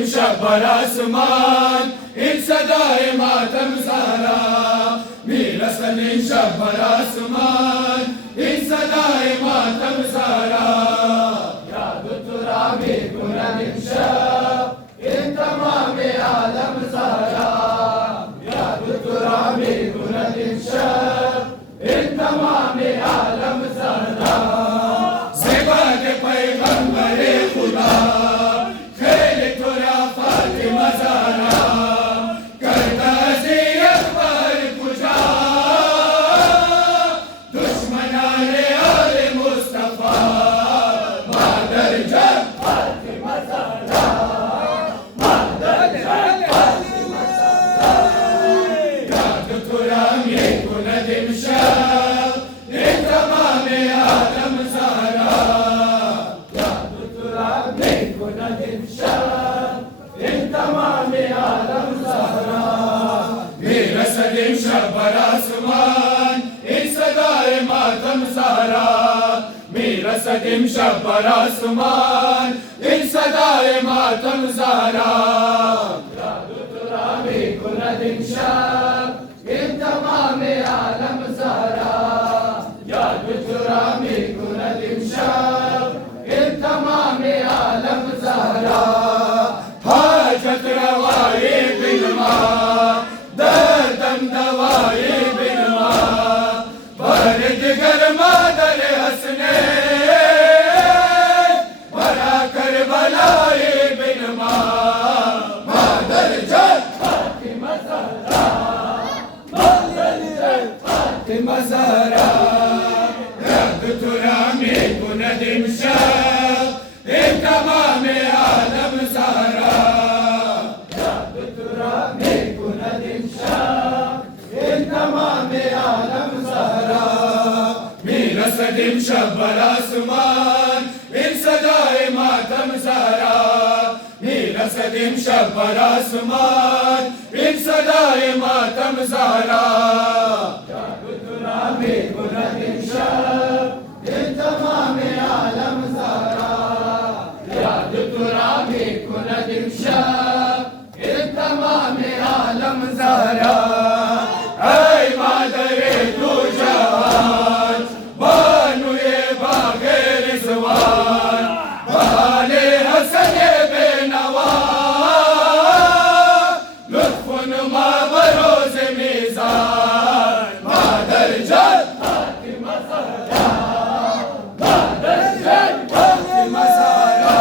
सदिम शब्बर आसमान इन सदाए मातम ज़हरा मीरा सदिम शब्बर आसमान इन सदाए मातम ज़हरा याद तुरा बेगुनाह शब इन तमाम आलम ज़हरा याद तुरा बेगुनाह शब इन तमाम आलम ज़हरा ज़ेबाद पैगंबर खुदा खेल तुरा फातिमा ज़हरा करता ज़ियत पर कुजा दुश्मनाने आले मुस्तफा मादर जब फातिमा ज़हरा मादर जब फातिमा ज़हरा याद तुरा में गुनदिम शब इन तमाम आलम ज़हरा याद तुरा में गुनदिम शब इन तमाम आलम ज़हरा मेरा सदिम शब्बर आसमान इन सदाए मातम ज़हरा मेरा सदिम शब्बर आसमान इन सदाए मातम ज़हरा याद तुरा में गुनदिम शब इन तमाम आलम ज़हरा याद तुरा में गुनदिम शब इन तमाम आलम ज़हरा हाजत रवाए बिनमा दर्दम दवाए बिनमा बरद गरमा दर हसने बरा कर बलाए बिनमा मादर जब फातिमा ज़हरा मादर जब फातिमा ज़हरा याद तुरा में गुनदिम शब इन तमाम आलम ज़हरा याद तुरा में गुनदिम शब इन तमाम आलम ज़हरा मेरा सदिम शब्बर आसमान इन सदाए मातम ज़हरा मेरा सदिम शब्बर आसमान इन सदाए मातम ज़हरा याद तुरा में गुनदिम शब इन तमाम आलम ज़हरा याद तुरा में गुनदिम शब इन तमाम आलम ज़हरा ऐ मादरे तू जवान बानुए बागे रिज़वान बहाने हसने बेनवा लुत्फ़ुन मा बरोज़ मीज़ान मादर जब फातिमा ज़हरा मादर जब फातिमा ज़हरा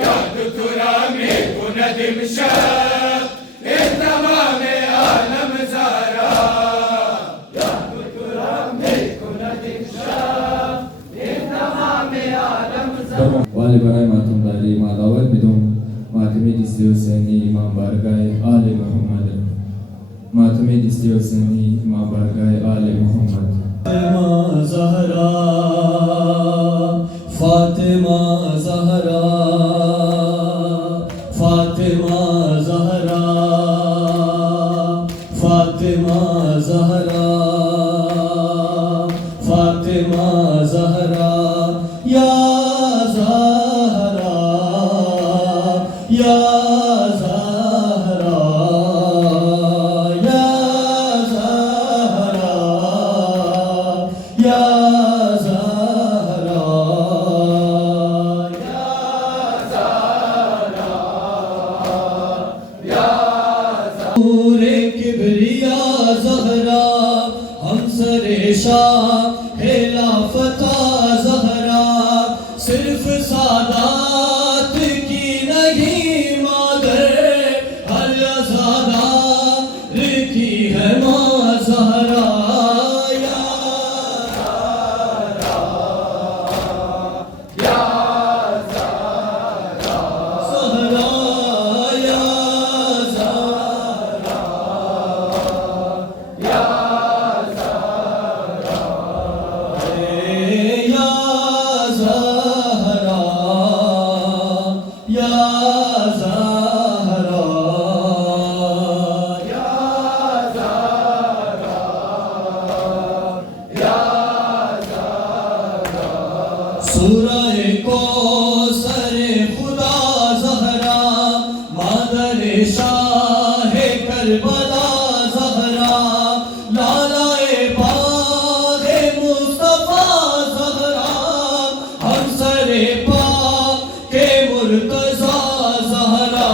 याद तुरा में गुनदिम शब इन तमाम आलम ज़हरा याद तुरा में गुनदिम शब इन तमाम आलम Zahra Wale barai matum dari malawat midum matumi distiyo seni imam bargai Ali Muhammad matumi distiyo seni imam bargai Ali Muhammad Fatima Zahra Fatima Zahra Fatima Zahra Fatima Zahra Ya Zahra Ya Zahra Ya Zahra Ya Zahra नूरे किबरिया ज़हरा हमसरे शाह खिलाफता ज़हरा सिर्फ सादात की नहीं मादर अल्लाज़ादा की है माँ ज़हरा या ज़हरा या Karbala Zahra लालाए बाग़े Mustafa Zahra हमसरे पाक के मुर्तज़ा ज़हरा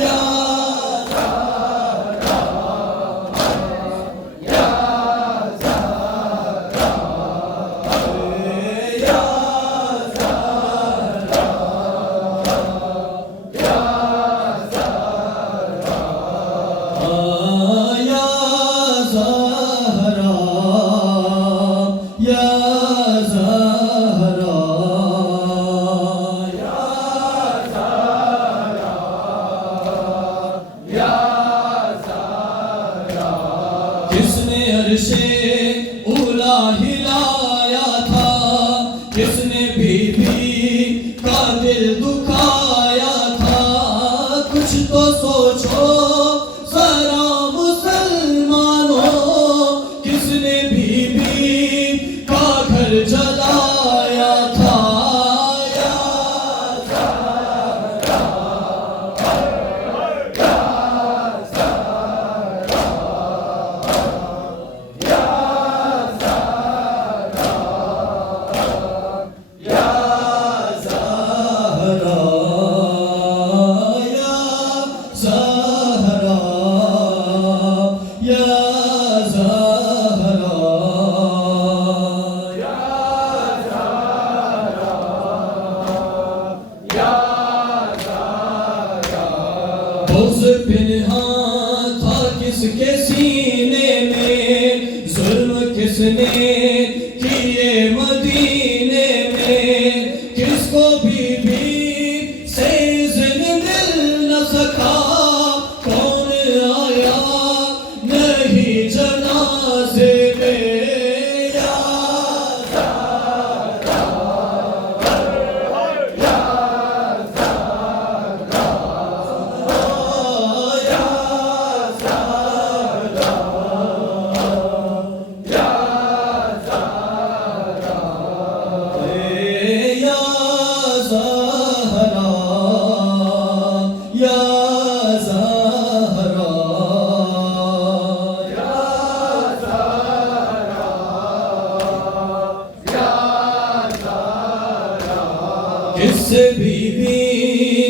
या किसने अर्शे उला हिलाया था, किसने बीबी का दिल दुखाया था। कुछ तो सोचो जरा मुसलमानों, किसने बीबी का घर जलाया था। पिन्हा था किसके सीने में, जुल्म किसने किए मदीने में। किसको बीबी से इज़्न मिल न सका, कौन आया नहीं जनाज़े में। किससे बीबी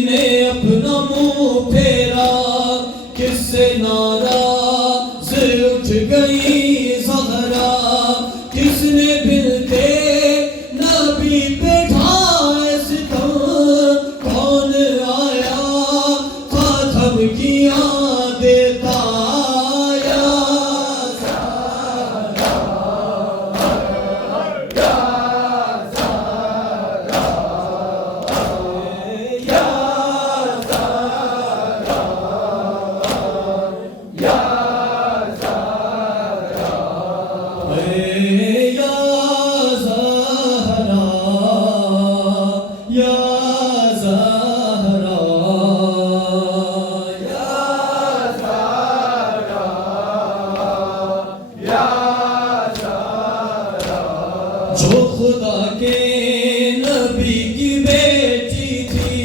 ने अपना मुंह फेरा, किससे नाराज़ उठ गई ज़हरा। किसने बिनते नबी पे ढाए सितम, कौन आया था धमकियां देता। जो खुदा के नबी की बेटी थी,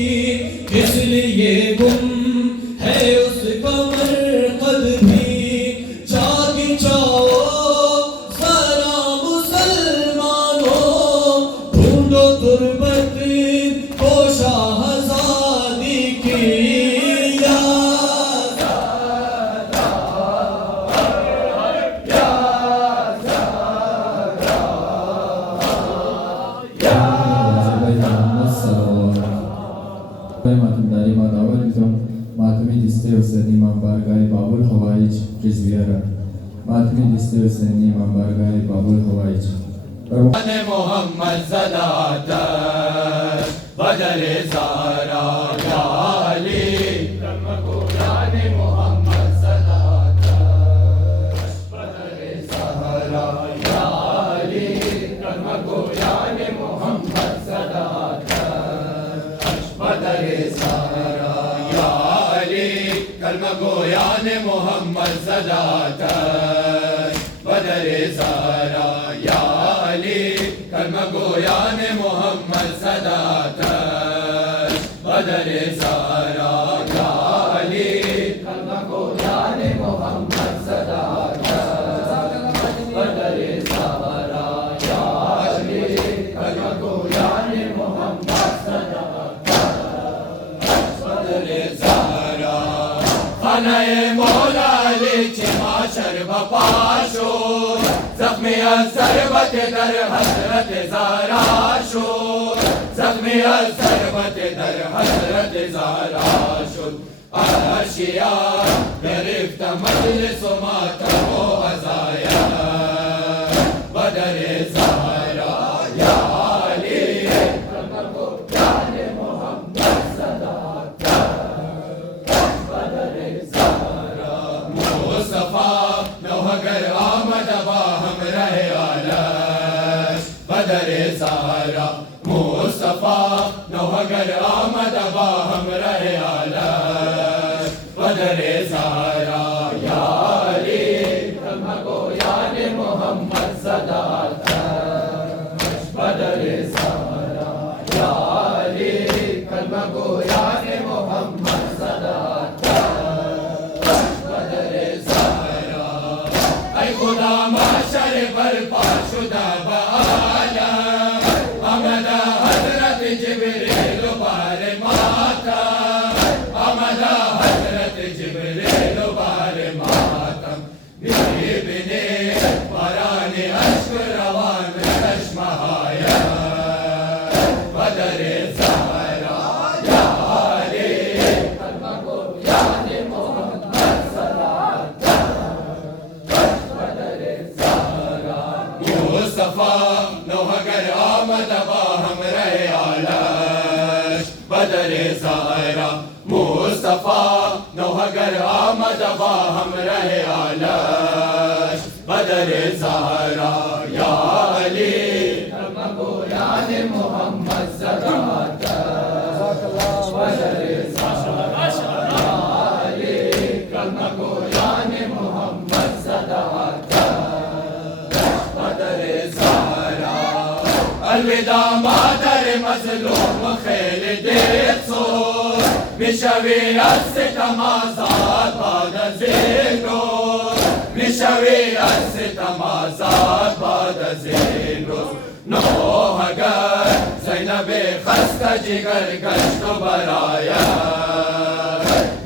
किस लिए गुम है उसका मरकद भी। जाग जाओ जरा मुसलमानों, ढूंढो तुर्बत को शाहज़ादी की। मातमदारी मादावर बिजों मातमी दिस्ते हुसैन इमाम बारगाह बाबुल हवाइज की ज़ियारत। मातमी दिस्ते हुसैन इमाम बारगाह बाबुल हवाइज। मोहम्मद सलात बदरे ज़हरा या अली कुरान मोहम्मद सलात बदरे ज़हरा या अली कुरान मोहम्मद सलात बदरे ज़हरा या अली गोयान मोहम्मद सलात बदरे ज़हरा या अली गोयान मोहम्मद सलात बदरे ज़हरा या अली गोयान خانه مولا علی چه معشر بپاشد زخمی از ضربت در حضرت زهرا شد زخمی از ضربت در حضرت زهرا شد اشیاء گرفت مجلس و ماتم و عزایا بدر زهرا یا علی جان محمد صداقت بدر زهرا مصطفی نوحگر آمد با همراه آلش بدر زهرا مصطفی نوحگر آمد با همراه آلش بدر زهرا یا علی کلمه گویان محمد صداقت بدر زهرا یا علی کلمه گویان محمد صداقت بدر زهرا ای خدا معشر برپا شده به عالم آمد حضرت جبریل بار ماتم آمد حضرت جبریل بار ماتم ببینی باران اشک روان چشمهایم بدر زهرا یا علی کلمه گویان محمد صداقت بدر زهرا مصطفی نوحگر آمد با همراه آلش بدر زهرا مصطفی نوحگر آمد با همراه آلش بدر زهرا یا علی کلمه گویان محمد صداقت بدر زهرا یا علی کلمه گویان محمد صداقت بدر زهرا الوداع مادر مظلوم خیلی دیر سوز میشوی از ستم آزاد بعد از این روز میشوی از ستم آزاد بعد از این روز نوحگر زینب خسته جگر گشت و برایم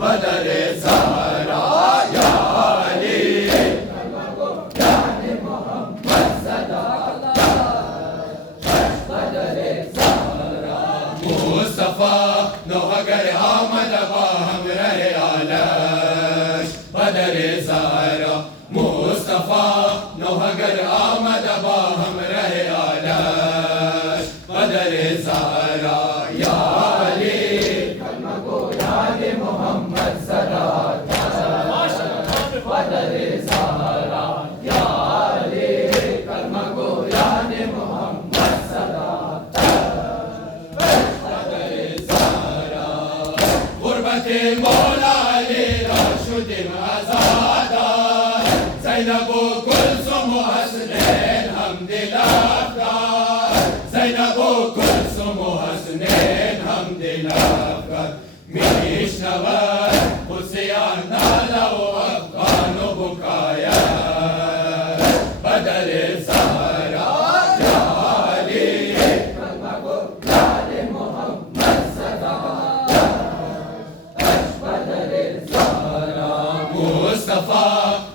بدر زهرا یا علی کلمه گویان محمد صداقت بدر زهرا مصطفی نوحگر آمد با همراه آلش بدر زهرا مصطفی نوحگر آمد با همراه آلش بدر زهرا یا علی کلمه گویان محمد صداقت بدر زهرا یا علی کلمه گویان محمد صداقت بدر زهرا غربت مولا علی را شدیم آزادان زینب و کلثوم و حسنین هم دل افکن زینب و کلثوم و حسنین هم دل افکن میشنود حسین ناله و افغان و بکایم بدر زهرا یا علی کلمه گویان محمد صداقت بدر زهرا مصطفی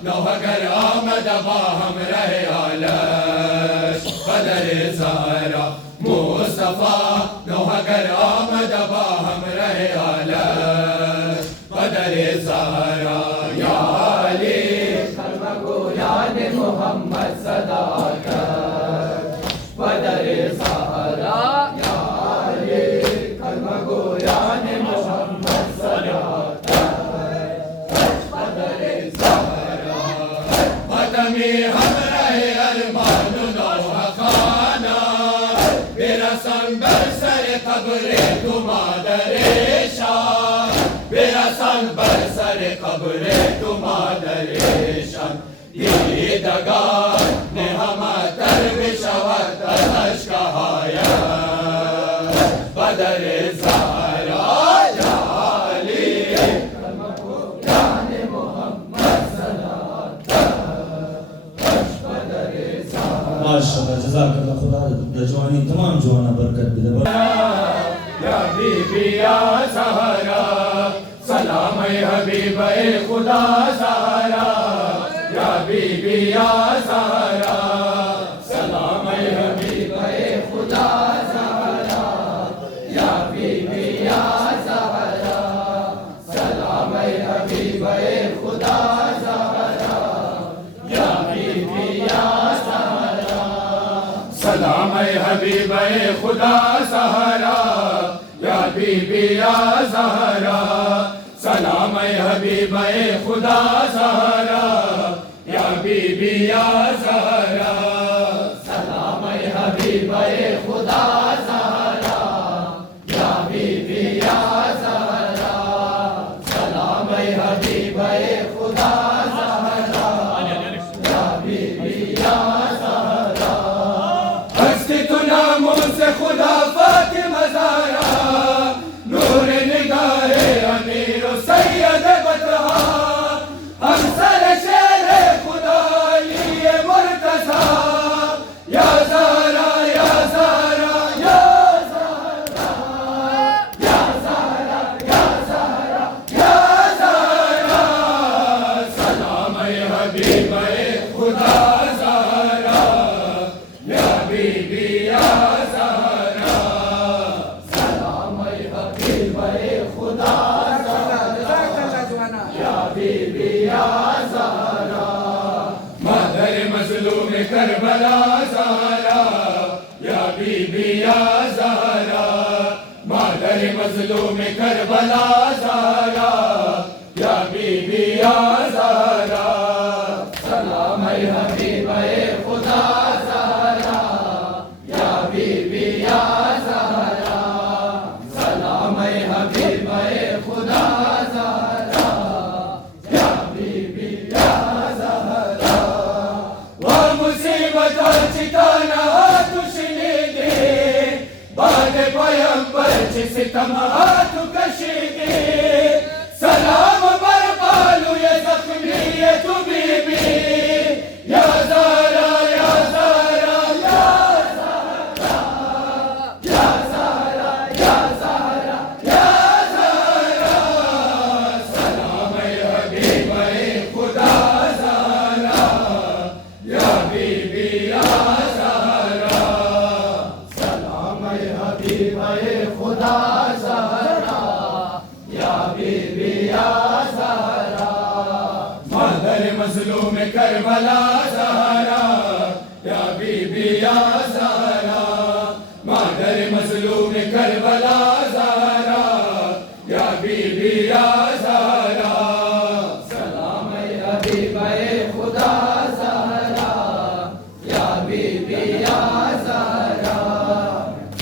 نوحگر آمد با همراه آلش بدر زهرا مصطفی نوحگر آمد با همراه آلش بدر زهرا یا علی کلمه گویان محمد صداقت بدر زهرا یا علی کلمه گویان محمد صداقت بدر زهرا ماتمی همراه ارمان و نوح خانه برسان بر سر قبر تو مادرشان برسان بر سر قبر تو مادرشان دیدگان نهمتر بشود از اشکهایم بدر زهرا یا علی کلمه گویان محمد صداقت بدر زهرا माशाअल्लाह जज़ाकल्लाह खुदा जवानी तमाम जवाना बरकत दे या बीबी या सहरा सलाम हबीब हबीब ए खुदा ज़हरा या बीबी या ज़हरा सलाम ए हबीब ए खुदा ज़हरा या बीबी या ज़हरा सलाम ए हबीब ए खुदा ज़हरा या बीबी या ज़हरा सलाम ए हबीब ए खुदा ज़हरा या बीबी या ज़हरा सलाम ए हबीब ए खुदा ज़हरा या बीबी या ज़हरा सलाम ए हबीब ए खुदा ज़हरा या बीबी या ज़हरा सलाम ए हबीब ए खुदा ज़हरा या बीबी या ज़हरा हस्ती तो नामों से खुदा फातिमा ज़हरा नूर निगाहे अमीर सैयद बतहा हम सर शेर खुदा लिए मुर्तज़ा या ज़हरा या ज़हरा या ज़हरा या ज़हरा या ज़हरा या ज़हरा सलाम ए हबीब ए खुदा ज़हरा या बीबी या ज़हरा सलाम ए हबीब ए खुदा जज़ाकल्लाह जवाना या बीबी या ज़हरा मदर मज़लूम करबला ज़हरा या बीबी या ज़हरा मदर मज़लूम करबला ज़हरा या बीबी या ज़हरा सलाम ए हबीब ए खुदा ज़हरा या बीबी या ज़हरा सलाम ए हबीब ए खुदा ज़हरा या बीबी या ज़हरा वा मुसीबत चिताना तुशनीदे बाद पैगंबर ची सितम हाथ कशीदे सलाम बरपालू ये ज़ख्मी ये तू बीबी या ज़हरा या ज़हरा या ज़हरा या ज़हरा या ज़हरा या ज़हरा सलाम ए हबीब ए खुदा ज़हरा या बीबी या ज़हरा सलाम ए हबीब ए खुदा ज़हरा या बीबी या ज़हरा मदर मज़लूम करबला ज़हरा या बीबी या ज़हरा मदर मज़लूम करबला ज़हरा या बीबी या ज़हरा सलाम ए हबीब ए खुदा ज़हरा या बीबी या ज़हरा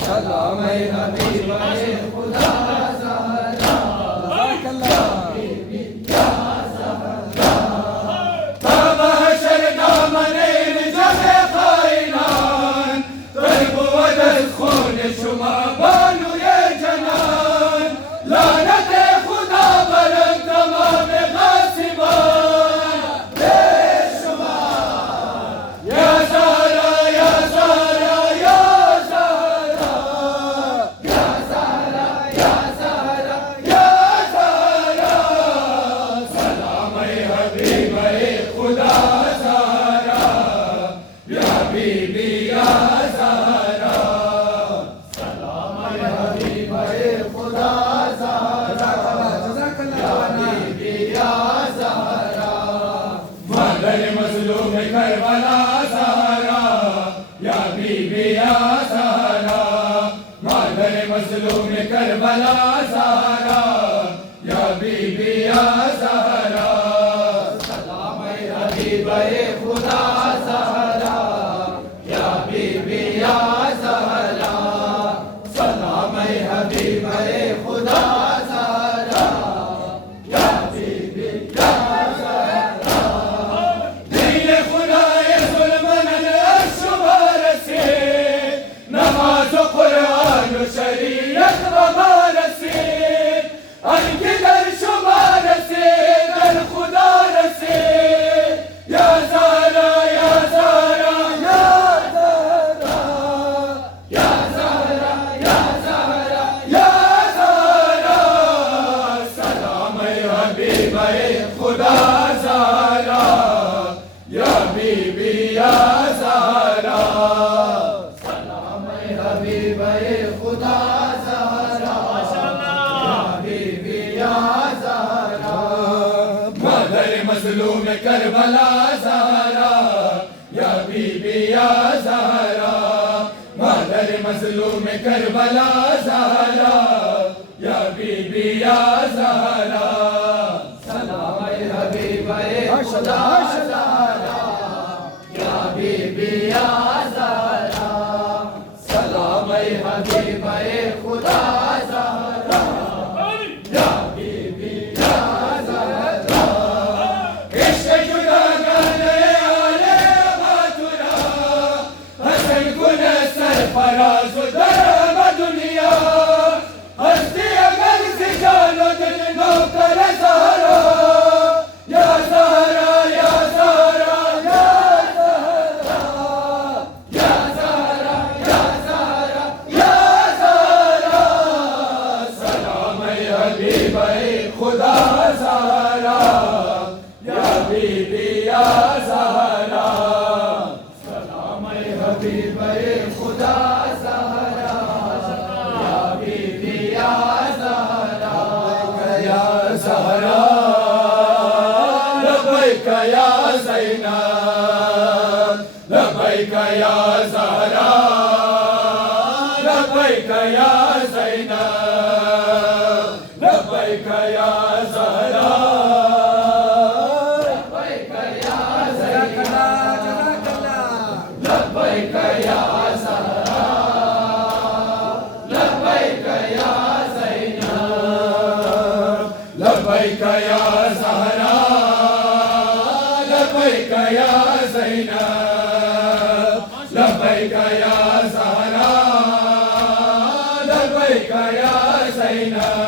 सलाम ए हबीब ए खुदा ज़हरा जज़ाकल्लाह महशर दामने जमे खाइनान तलबु वदल खून शुमा बानु ये जनान लानत खुदा बर तमाम गासिबान बेशुमार या ज़हरा या ज़हरा या ज़हरा या ज़हरा या ज़हरा या ज़हरा सलाम ए हबीब ए खुदा ज़हरा या बीबी या ज़हरा सलाम ए हबीब ए खुदा ज़हरा जज़ाकल्लाह या जवाना बीबी या ज़हरा मदर मज़लूम करबला ज़हरा या बीबी या ज़हरा मदर मज़लूम करबला ज़हरा या बीबी या ज़हरा सलाम ए हबीब ए खुदा ज़हरा या बीबी या ज़हरा सलाम ए हबीब ए खुदा ज़हरा या बीबी या ज़हरा दीन खुदाए ज़ुल्मन अशबार से नमाज़ क़ुरआन शरीयत व बारसे खुदा ज़हरा या बीबी या ज़हरा सलाम हबीब खुदा ज़हरा या बीबी या ज़हरा मदर मज़लूम करबला ज़हरा या बीबी या ज़हरा मदर मज़लूम करबला ज़हरा या बीबी या ज़हरा सलाम हबीब खुदा ज़हरा या बीबी या ज़हरा सलाम हबीब खुदा ज़हरा या बीबी या ज़हरा इश्क़ जुदा करने आले मथुरा हसन कुन सरफराज दर दुनिया हस्ती अगर से जानो दिल नौकर ज़हरा या ज़हरा या ज़हरा या ज़हरा या ज़हरा या ज़हरा या ज़हरा सलाम हबीब खुदा ज़हरा या बीबी या ज़हरा सलाम हबीब खुदा ज़हरा या बीबी या ज़हरा या ज़हरा लब्बैक या ज़ैनब लब्बैक या ज़हरा लब्बैक या ज़ैनब लब्बैक या ज़हरा लब्बैक या जज़ाकल्लाह लब्बैक या ज़हरा लब्बैक या ज़ैनब लब्बैक या ज़हरा लब्बैक या ज़ैनब लब्बैक या ज़हरा लब्बैक या ज़ैनब लब्बैक या ज़हरा लब्बैक या ज़ैनब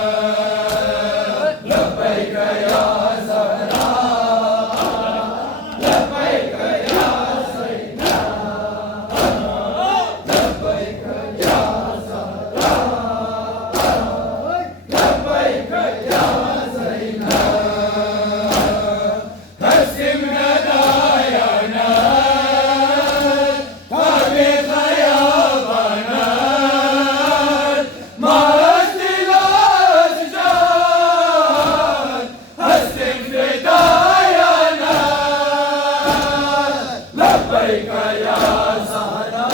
लब्बैक या ज़हरा लब्बैक या ज़ैनब हसिम नदायना ताबे खयाबाना मास्तिलास जान हसिम नदायना लब्बैक या ज़हरा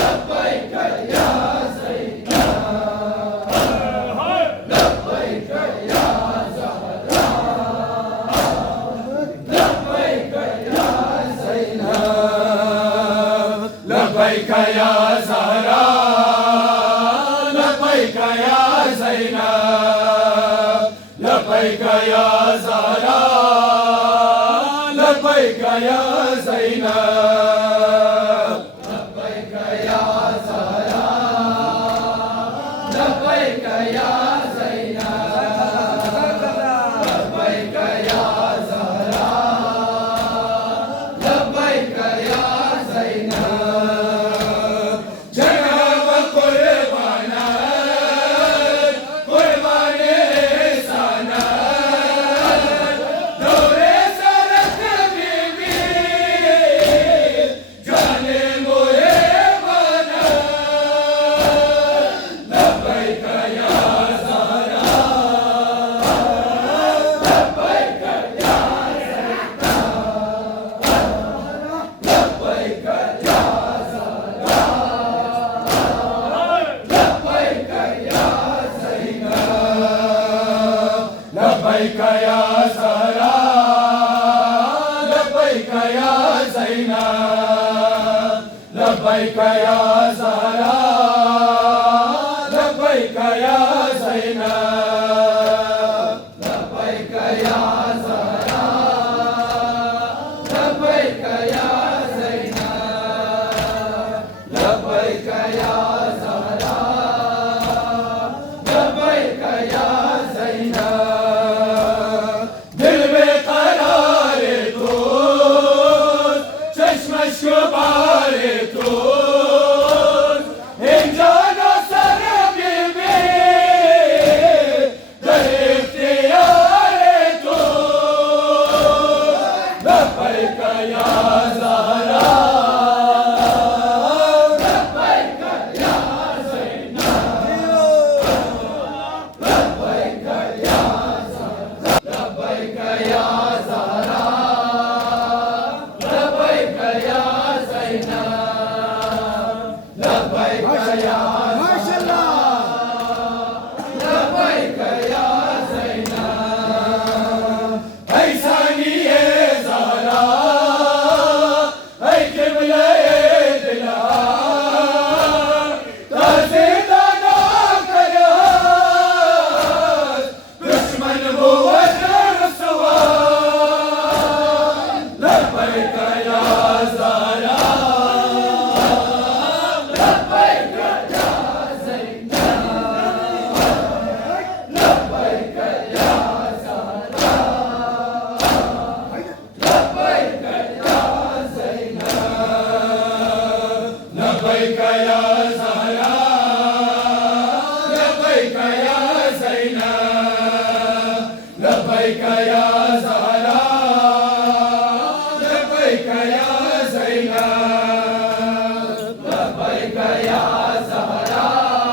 लब्बैक या ज़ैनब लब्बैक या ज़हरा लब्बैक या ज़ैनब लब्बैक या ज़हरा लब्बैक या ज़ैनब लब्बैक या ज़हरा लब्बैक या ज़ैनब लब्बैक या ज़हरा लब्बैक या ज़ैनब लब्बैक या ज़हरा लब्बैक या ज़ैनब जनाब कुर्बाना कुर्बाने साना दौरे सरक बीबी जाने मोए बना लब्बैक या ज़हरा लब्बैक या लब्बैक या ज़हरा लब्बैक या ज़ैनब लब्बैक या ज़हरा लब्बैक या ज़ैनब लब्बैक या ज़हरा लब्बैक या ज़ैनब लब्बैक या ज़हरा लब्बैक या ज़ैनब लब्बैक या ज़हरा लब्बैक या ज़ैनब दिल में करार तो चश्मश गुबारे तो जानो सर बीबी दर इख्तियार لبيك يا زهراء لبيك يا زينب لبيك يا زهراء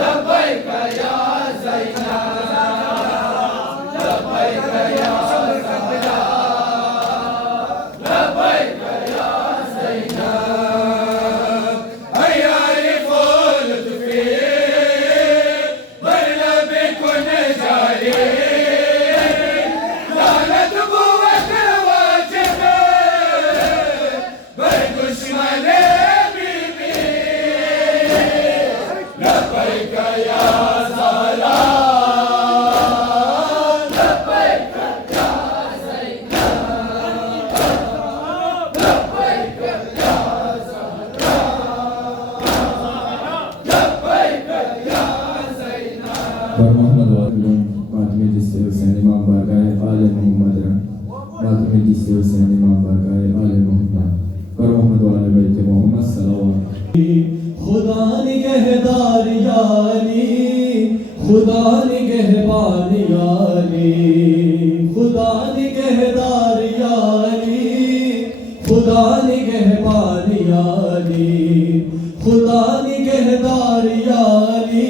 لبيك يا زينب لبيك يا زهراء لبيك يا زينب هيا لفول تفيد برنا بكل جاري لا ندبوك واجبه بدشمن بيبي لبيك يا زهراء لبيك يا زينب لبيك يا زهراء لبيك يا زينب बर मोहम्मद वालुम मातमी जिससे हुसैन इमाम बारगाह आले मोहम्मद मातमी जिससे हुसैन इमाम बारगाह आले मोहम्मद बर मोहम्मद वाले बैत मोहम्मद सल्लल्लाहु खुदा निगहदार याली खुदा निगहबान याली खुदा निगहदार याली खुदा निगहबान याली खुदा निगहदार याली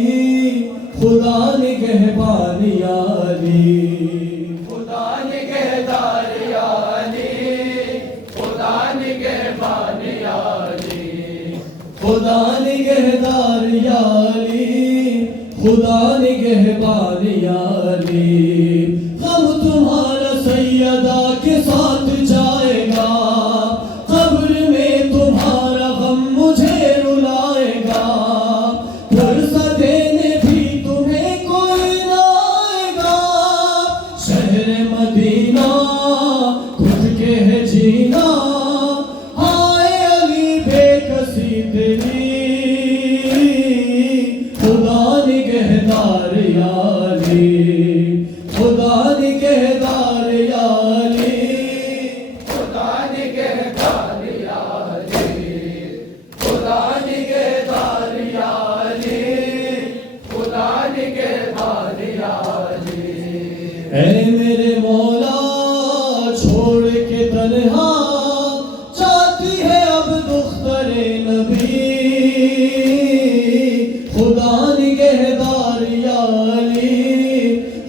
खुदा निगहबान याली खुदा निगहदार याली खुदा निगहबान याली खुदा निगहदार याली खुदा निगहबान याली गम तुम्हारा सैयदा के साथ जाएगा कब्र में तुम्हारा गम मुझे रुलाएगा पुरसा देने भी तुम्हें कोई ना आएगा शहर मदीना खुद के है जीना हाय अली बेकसी तेरी खुदा निगहदार याली खुदा निगहदार याली खुदा निगहदार याली खुदा निगहदार याली खुदा निगहदार याली ऐ मेरे मौला छोड़ के तन्हा चाहती है अब दुख्तरे नबी खुदा निगहदार याली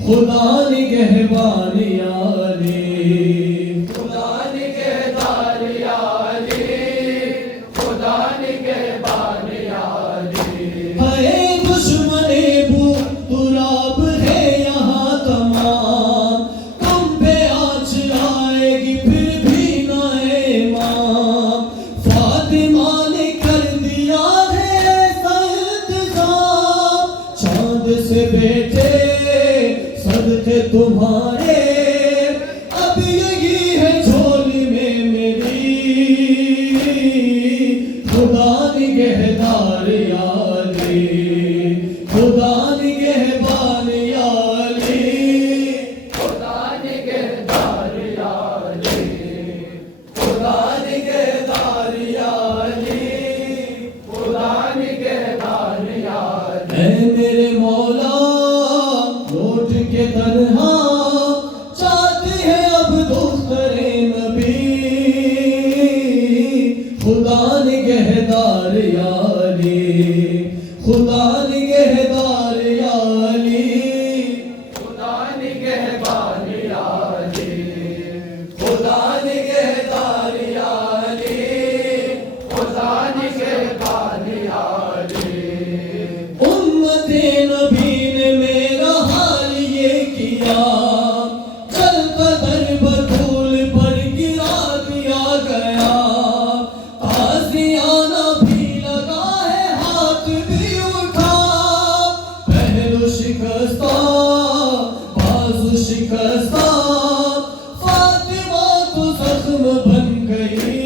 खुदा निगहबान याली खुदा निगहदार याली खुदा निगहबान याली है दुश्मने बू तुराब है यहाँ तमाम तुम पे आँच आएगी फिर भी ना इमाम फातिमा ने कर दिया है ऐसा इंतजाम चांद से बेटे सदके तुम्हारे अब यही है झोली में मेरी खुदा निगहदार याली खुदा निगहबान याली खुदा निगहदार याली खुदा निगहदार याली खुदा निगहदार याली ऐ मेरे मौला लौट के तन्हा चाहती है अब दुख्तरे नबी खुदा निगहदार याली खुदा निगहदार याली खुदा निगहबान याली खुदा निगहदार याली खुदा निगहबान याली उम्मते नबी ने मेरा हाल ये किया चल बदर बतूल पर गिरा दिया गया ताज़ियाना भी लगा है हाथ भी उठा पहलू शिकस्ता बाजू शिकस्ता फातिमा तो जख्म बन गई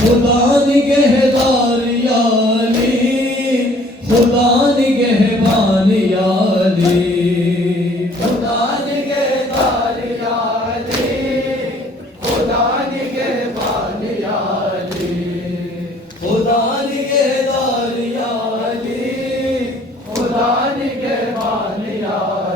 खुदा निगहदार याली खुदा निगहबान याली खुदा निगहदार याली खुदा निगहबान याली खुदा निगहदार याली खुदा निगहबान याली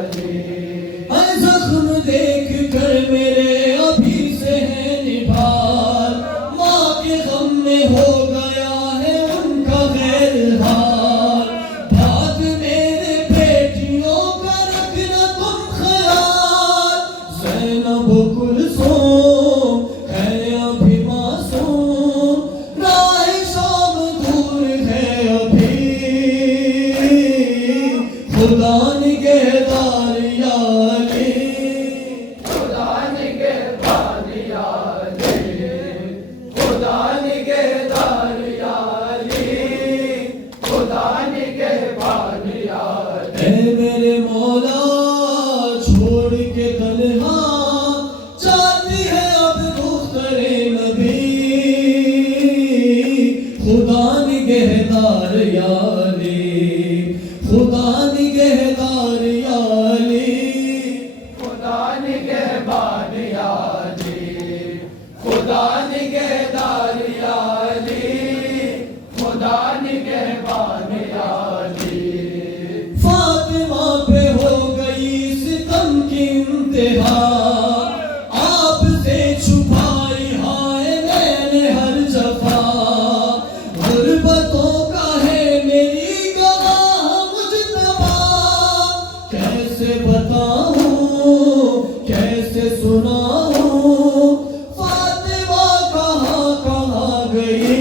बताऊं कैसे सुनाऊं फातिमा कहाँ कहाँ गई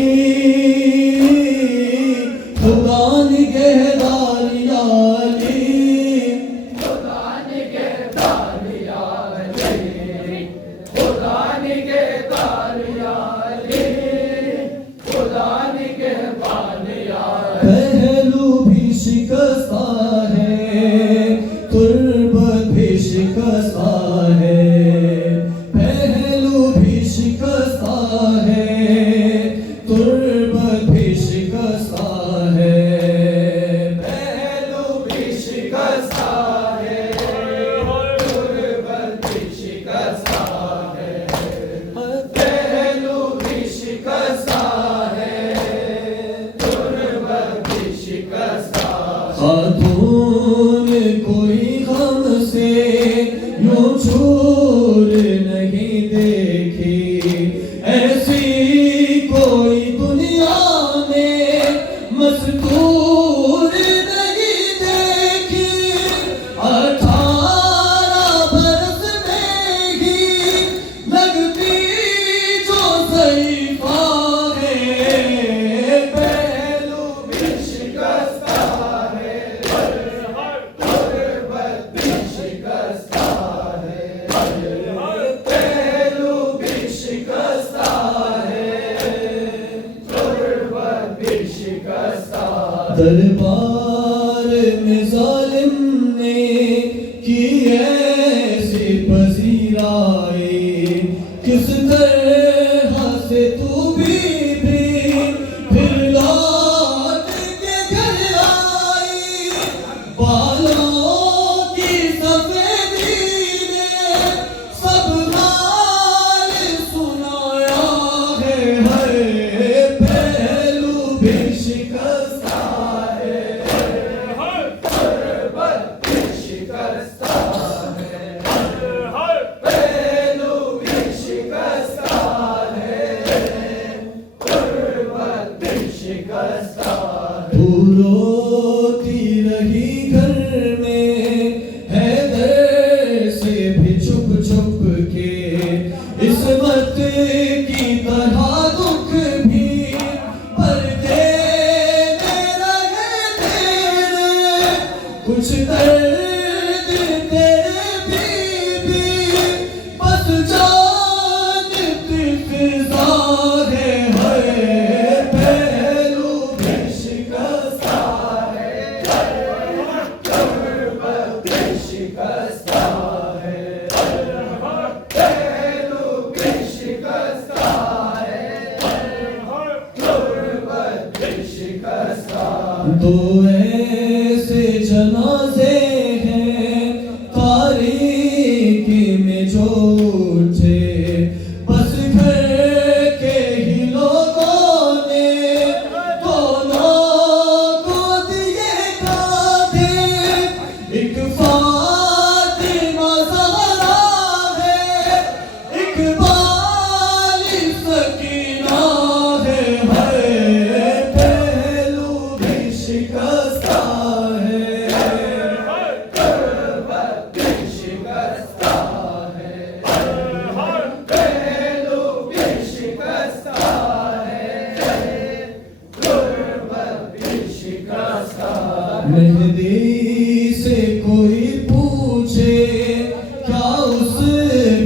खुदा निगहदारी आली खुदा निगहदारी आली खुदा निगहदारी आली खुदा निगहबानी आली पहलू भी शिकस्ता है तुर्बत भी शिकस्ता है पहलू भी शिकस्ता है तुर्बत भी शिकस्ता है पहलू भी शिकस्ता है तुर्बत भी शिकस्ता है पहलू भी शिकस्ता है तुर्बत भी शिकस्ता खातून कोई गम से यूं छूर नहीं देखी ऐसी कोई दुनिया में मस्तूर नहीं देखी 18 बरस में ही लगती जो सईफा है पहलू भी शिकस्ता है तुर्बत भी शिकस्ता है पहलू भी शिकस्ता है तुर्बत भी शिकस्ता दरबार में जालिम ने की ऐसी पजीराई किस तरह से तू भी फिर लौट के घर आई बालों की सफेदी ने सब हाल सुनाया है पहलू भी शिकस्ता है तुर्बत भी शिकस्ता है पहलू भी शिकस्ता है तुर्बत भी शिकस्ता तू रोती रही घर में हैदर से भी छुप छुप के इस्मत की तरह दुख भी पर्दे में रहे तेरे कुछ दर्द तेरे भी बस जान फिजा है पहलू भी शिकस्ता है तुर्बत भी शिकस्ता है पहलू भी शिकस्ता है तुर्बत भी शिकस्ता दो ऐसे जनाजे हैं तारीकी में जो उठे बस घर के ही लोगों ने दोनों को दिए कांधे एक फातिमा ज़हरा है एक बाली सकीना है पहलू भी शिकस्ता है तुर्बत भी शिकस्ता है पहलू भी शिकस्ता है तुर्बत भी शिकस्ता मेहदी से कोई पूछे क्या उस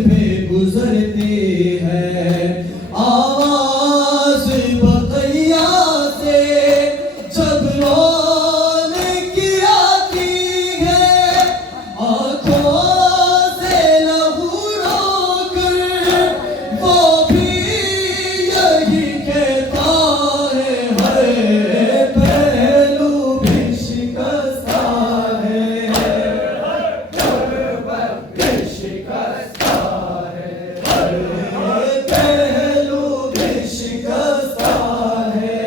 पे गुजरती है आवाज बकैया से जब रोने की आती है आंखों से लहू रोकर वो भी यही कहता है पहलू भी शिकस्ता है तुर्बत भी शिकस्ता है पहलू भी शिकस्ता है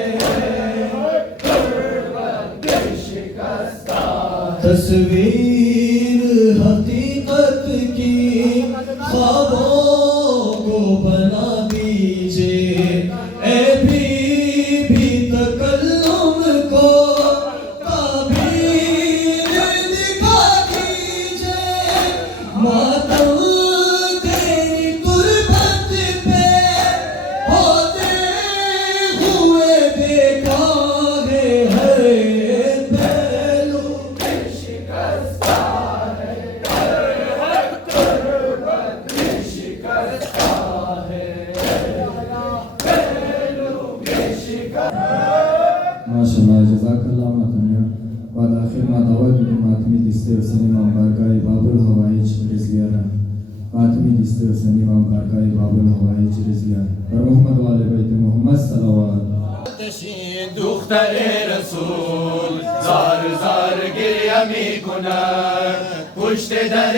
तुर्बत भी शिकस्ता तस्वीर हकीकत की ख्वाबों को बना दीजिए ए भी तकल्लुम को ताबीर दिखा दीजिए मातम तेरी गुर्बत पे होते हुए देखा है हर पहलू माशाल्लाह जज़ाकल्लाह मातमिया बाद आखिर ma davet edin matemi listiyor seni İmam Barkay Babul Havaiç Rizgara matemi listiyor seni İmam Barkay Babul Havaiç Rizgara ve Muhammed ve Ali Beyti Muhammed salavat آتشین دختر رسول زار زار گریه می کند پشت در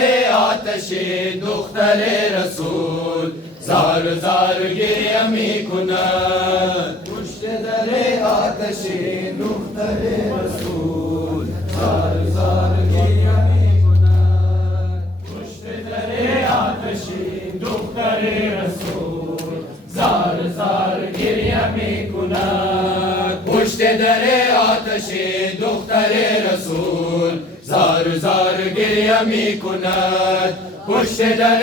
آتشین دختر رسول زار زار گریه می کند پشت در آتشین دختر رسول زار زار گریه می کند پشت در آتشین دختر رسول زار زار گریه می کند پشت در آتشین دختر رسول زار زار گریه می کند پشت در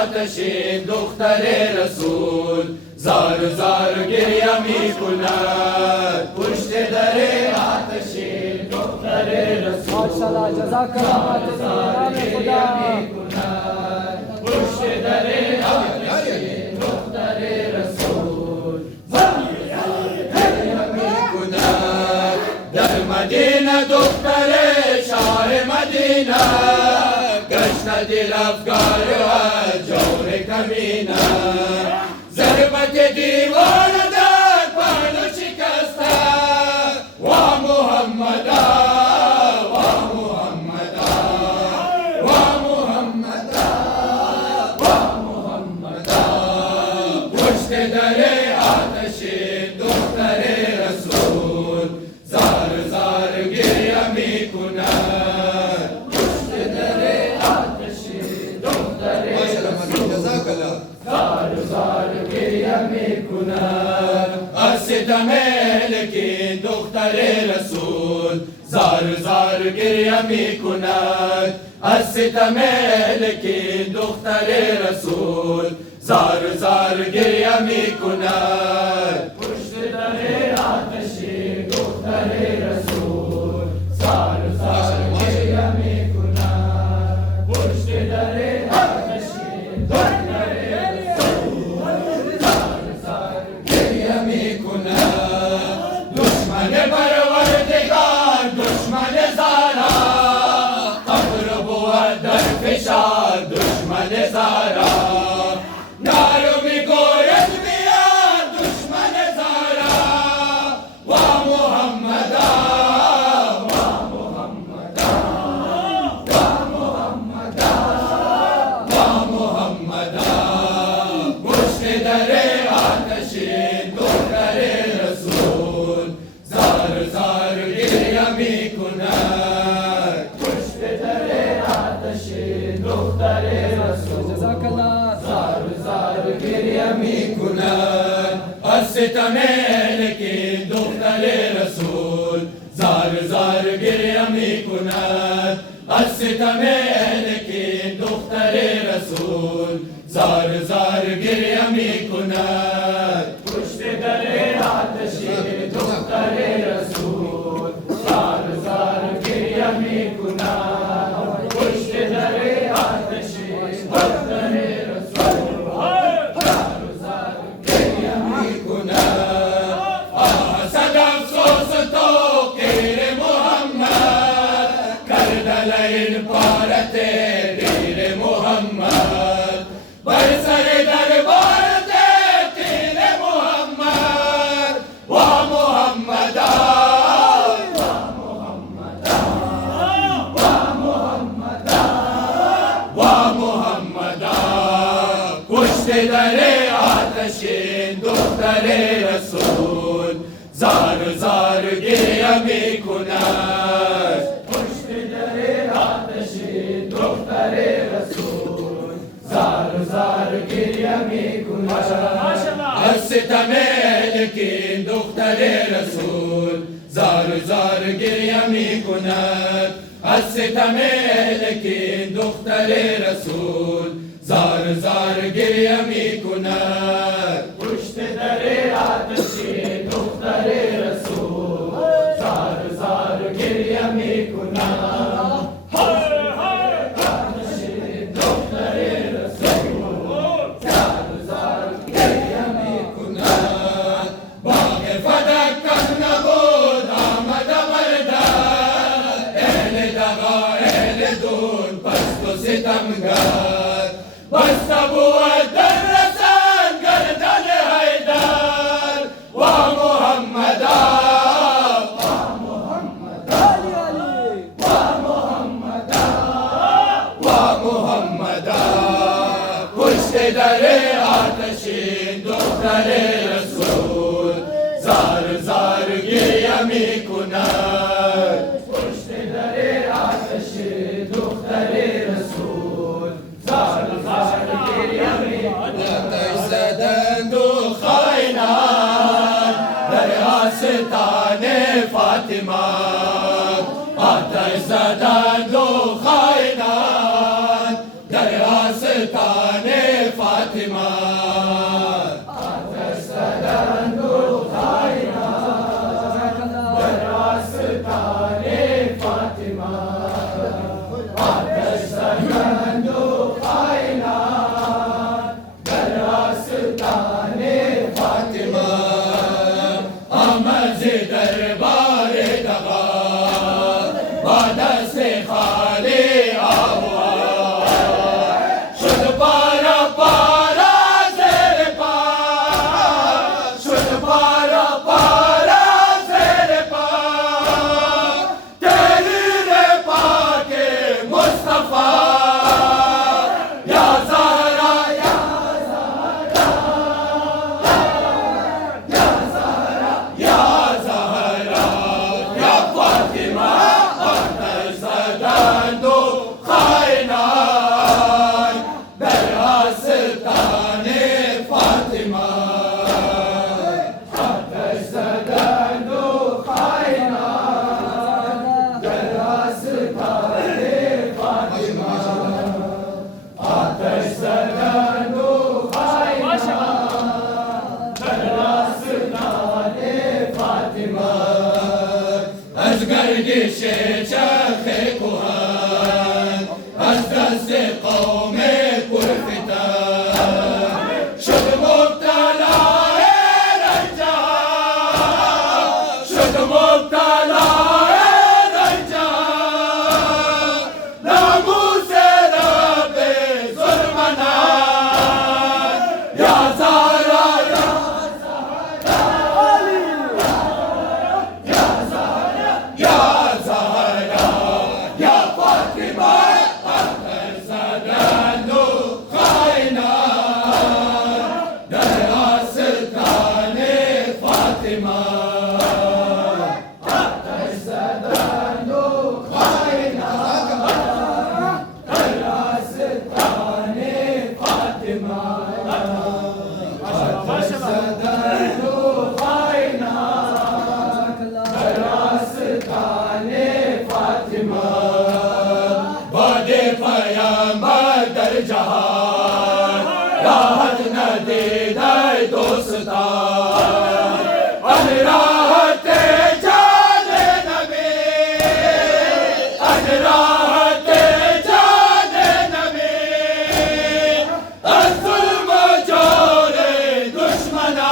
آتشین دختر رسول زار زار گریه می کند پشت در آتشین دختر رسول माशाल्लाह जज़ाकल्लाह زار گریه می کند پشت در آتشین دختر رسول در مدینه دختر شاه مدینه گشت دل افکار و جور کمینه ضربت دیوار در پهلو شکسته و محمدا و محمدا و محمدا و محمدا پشت در آتشین دختر رسول زار زار گریه می کند پشت در آتشین دختر رسول زار زار گریه می کند از ستم لکین دختر رسول زار زار گریه می کند از ستم لکین دختر رسول زار زار گریه می کند پشت در آتشین دختر رسول زار زار گریه می کند پشت در آتشین دختر رسول زار زار گریه می کند دشمن پروردگار دشمن زارا قبر بود در فشار دشمن زارا نارو میگوید بیاد دشمن زارا و محمدا و محمدا و محمدا و محمدا پشت در آتشین دختر رسول زار زار گریه می کند پشت در آتشین دختر رسول जज़ाकल्लाह زار زار گریه می کند از ستم لکین دختر رسول زار زار گریه می کند از ستم لکین دختر رسول زار زار گریه می کند پشت در آتشین دختر رسول زار زار گریه می کند پشت در آتشین دختر رسول زار زار گریه می کند آه صد افسوس تو غیر محمد کردل این پارت غیر محمد بر سر دربارت غیر محمد و محمدا و محمدا و محمدا و محمدا پشت در آتشین دختر رسول زار زار گریه می کند پشت در آتشین دختر رسول زار زار گریه می کند از ستم لکین دختر رسول زار زار گریه می کند الستم اهلکی دختر رسول زار زار گریه می کند پشت در آتشی دختر رسول زار زار گریه می کند آتشی دختر رسول زار زار گریه می کند باغ فدک که نبود آمد بردن اهل دغا اهل دون پست و ستمگر بس بود در رسن گردن حیدر و محمدا و محمدا و محمدا و محمدا پشت در آتشین دختر رسول زار زار گریه می کند پشت در آتشین دختر رسول زار زار گریه می کند زدند و خاینان در آستان فاطمه آتش زدند و خاینان در آستان فاطمه آتش زدند و خاینان در آستان فاطمه آتش زدند و خاینان در آستان فاطمه آمد ز دربار دغا با دست خالی آوا شد پارا پارا زیر پا شد پارا پارا زیر پا تحریر پاک مصطفی یا زهرا یا زهرا یا زهرا یا زهرا یا فاطمه آتش زدند و خاینان در آستان فاطمه آتش زدند و خاینان در آستان فاطمه آتش زدند و خاینان در آستان فاطمه از گردش چرخ کهن از دست قوم پرفتن شد مبتلا رنجان شد مبتلا رنجان ناموس رب ظلمنان یا زهرا یا زهرا یا فاطمه آتش زدند و خاینان در آستان فاطمه آتش زدند و خاینان در آستان فاطمه آتش زدند و خاینان در آستان فاطمه باد پیامبر در جهان راحت ندیده دوستان آن راحت جان نبی آن راحت جان نبی از ظلم و جور دشمنان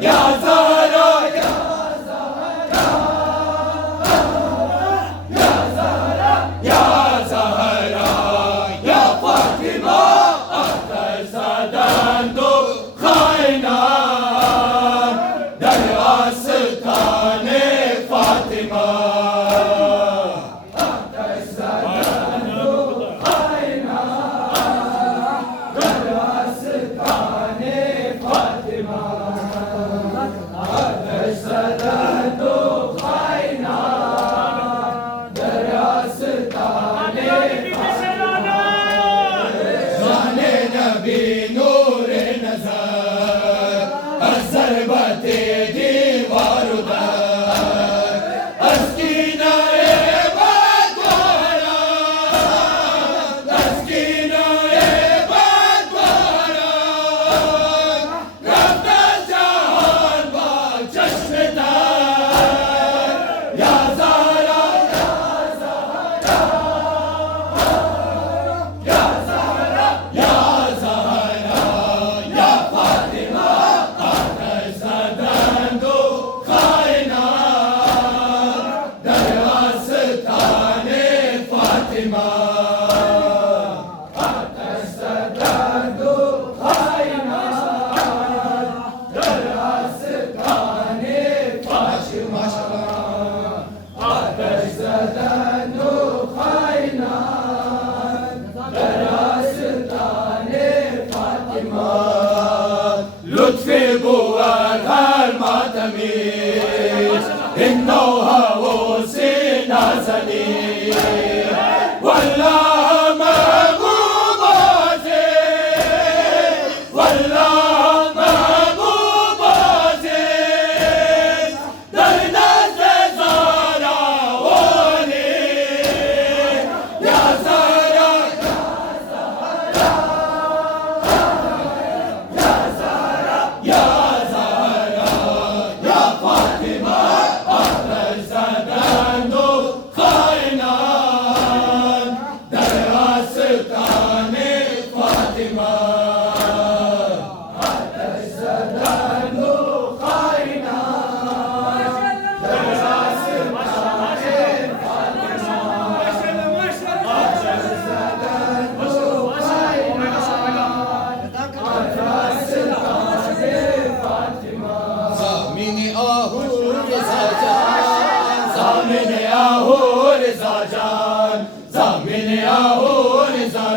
یا زهرا یا یا زهرا یا فاطمه آتش زدند و خاینان در آستان فاطمه آتش زدند و خاینان در آستان فاطمه آتش زدند و خاینان در آستان جان نبی نور نظر از ضربت دیوار و در از کینه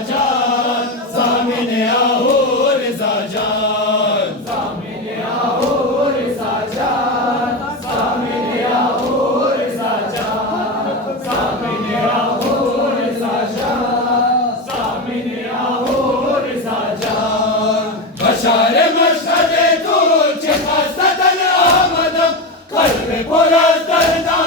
जान ज़ामिन आहू रिज़ा जान ज़ामिन आहू रिज़ा जान ज़ामिन आहू रिज़ा जान ज़ामिन आहू रिज़ा जान ज़ामिन आहू रिज़ा जान बशार मशहद तू चे खास्तन आमदम कल्ब पर दर्दा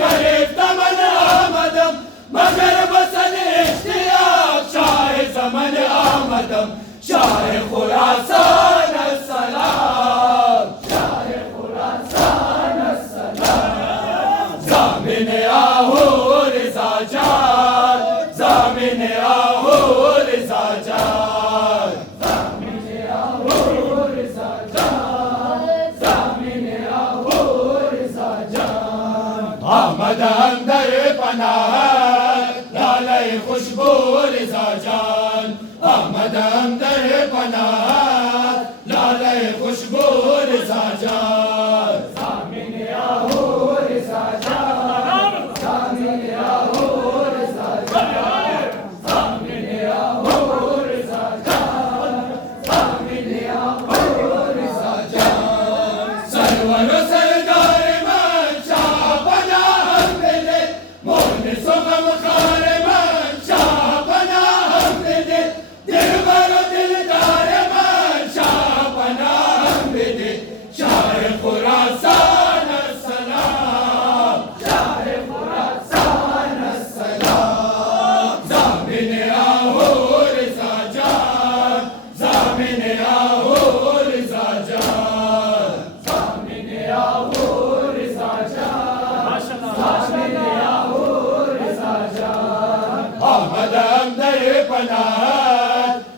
गरीफ्तम आमदम मगर बसन इश्तियाक शाह ज़मन आमदम शाह खुरासान अस्सलाम शाह खुरासान अस्सलाम ज़ामिन आहू रिज़ा जान ज़ामिन आहू रिज़ा जान ज़ामिन आहू रिज़ा जान ज़ामिन आहू रिज़ा जान आमद हम दर पनाह लाले खुशबू रिज़ा जान आमद हम दर पनाह लाले खुशबू रिज़ा जान ज़ामिन आहू रिज़ा जान ज़ामिन आहू रिज़ा जान ज़ामिन आहू रिज़ा जान ज़ामिन आहू रिज़ा जान सरवर सरदार मन शाह बना हम दे मोहन सुगम खार मन शाह बना हम दे दिलबर दिलदार मन शाह बना हम दे शाह खुरासान अस्सलाम शाह खुरासान अस्सलाम ज़ामिन आहू रिज़ा जान ज़ामिन आहू रिज़ा जान ज़ामिन आहू रिज़ा जान ज़ामिन आहू रिज़ा जान आमद हम दर पनाह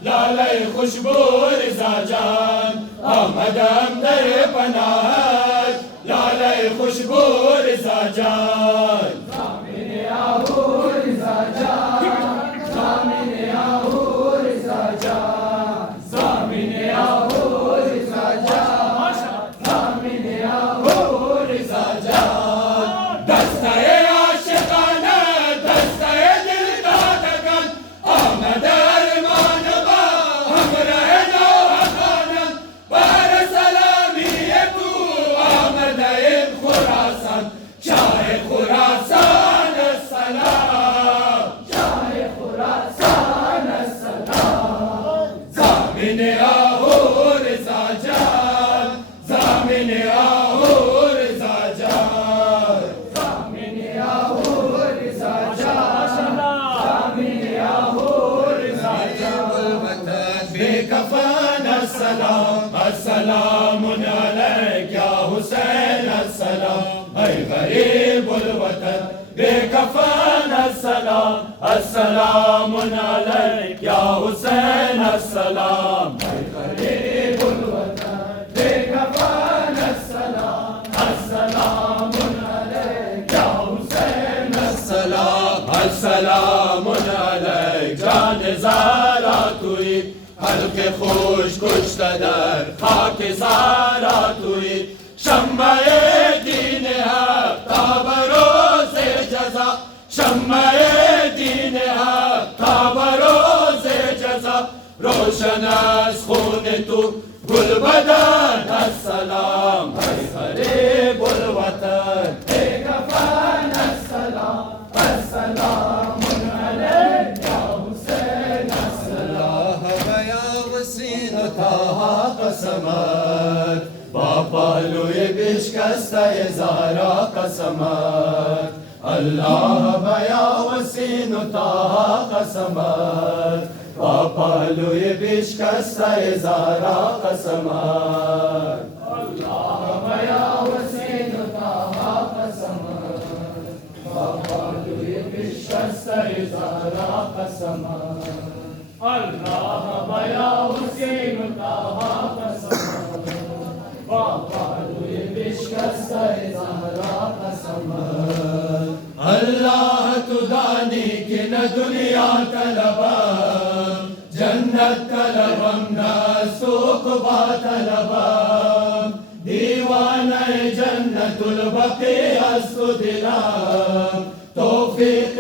लाले खुशबू रिज़ा जान आमद हम दर पनाह लाले खुशबू रिज़ा जान ज़ामिन आहू रिज़ा जान ज़ामिन आहू रिज़ा जान ज़ामिन आहू रिज़ा जान ज़ामिन आहू रिज़ा जान दस्ते आशिकाना दस्ते दिलदादगन आमद अरमान बा हमराह नौखानन पर सलामी तू आमद इन खुरासान शाह खुरासान अस्सलाम शाह खुरासान अस्सलाम ज़ामिन आहू रिज़ा जान ज़ामिन आहू रिज़ा जान ज़ामिन आहू रिज़ा जान ज़ामिन आहू रिज़ा जान बेकफन अस्सलाम अस्सलामुन अलैक या हुसैन अस्सलाम ऐ गरीबुल वतन बेकफन अस्सलाम अस्सलामुन अलैक या हुसैन अस्सलाम ऐ गरीबुल वतन बेकफन अस्सलाम अस्सलामुन अलैक या हुसैन अस्सलाम अस्सलामुन अलैक जान ज़ारा तुई हल्के खुश कुछ दर खाक ज़ारा तुई शम्मे दीन हक ताबरोज़े जज़ा शम्मे दीन हक ताबरोज़े जज़ा रोशन अज़ खून तू गुलबदन अस्सलाम ऐ गरीबुल वतन बेकफन अस्सलाम अस्सलामुन अलैक या हुसैन अस्सलाम बया वसीन ताहा कसमत बापालुए बिश्कस्ता ज़ारा कसमत अल्लाह बया वसीन ताहा कसमत बापालुए बिश्कस्ता ज़ारा कसमत अल्लाह बया वसीन ताहा कसमत बापालुए बिश्कस्ता ज़ारा कसमत अल्लाह बया वसीन ताहा कसमत बापालुए बिश्कस्ता ज़ारा कसमत अल्लाह तुदानी के न दुनिया तलबम जन्नत तलबम न सुक़बा तलबम दीवाना जन्नतुल बक़ी अस्सु दिलम तौफ़ीक़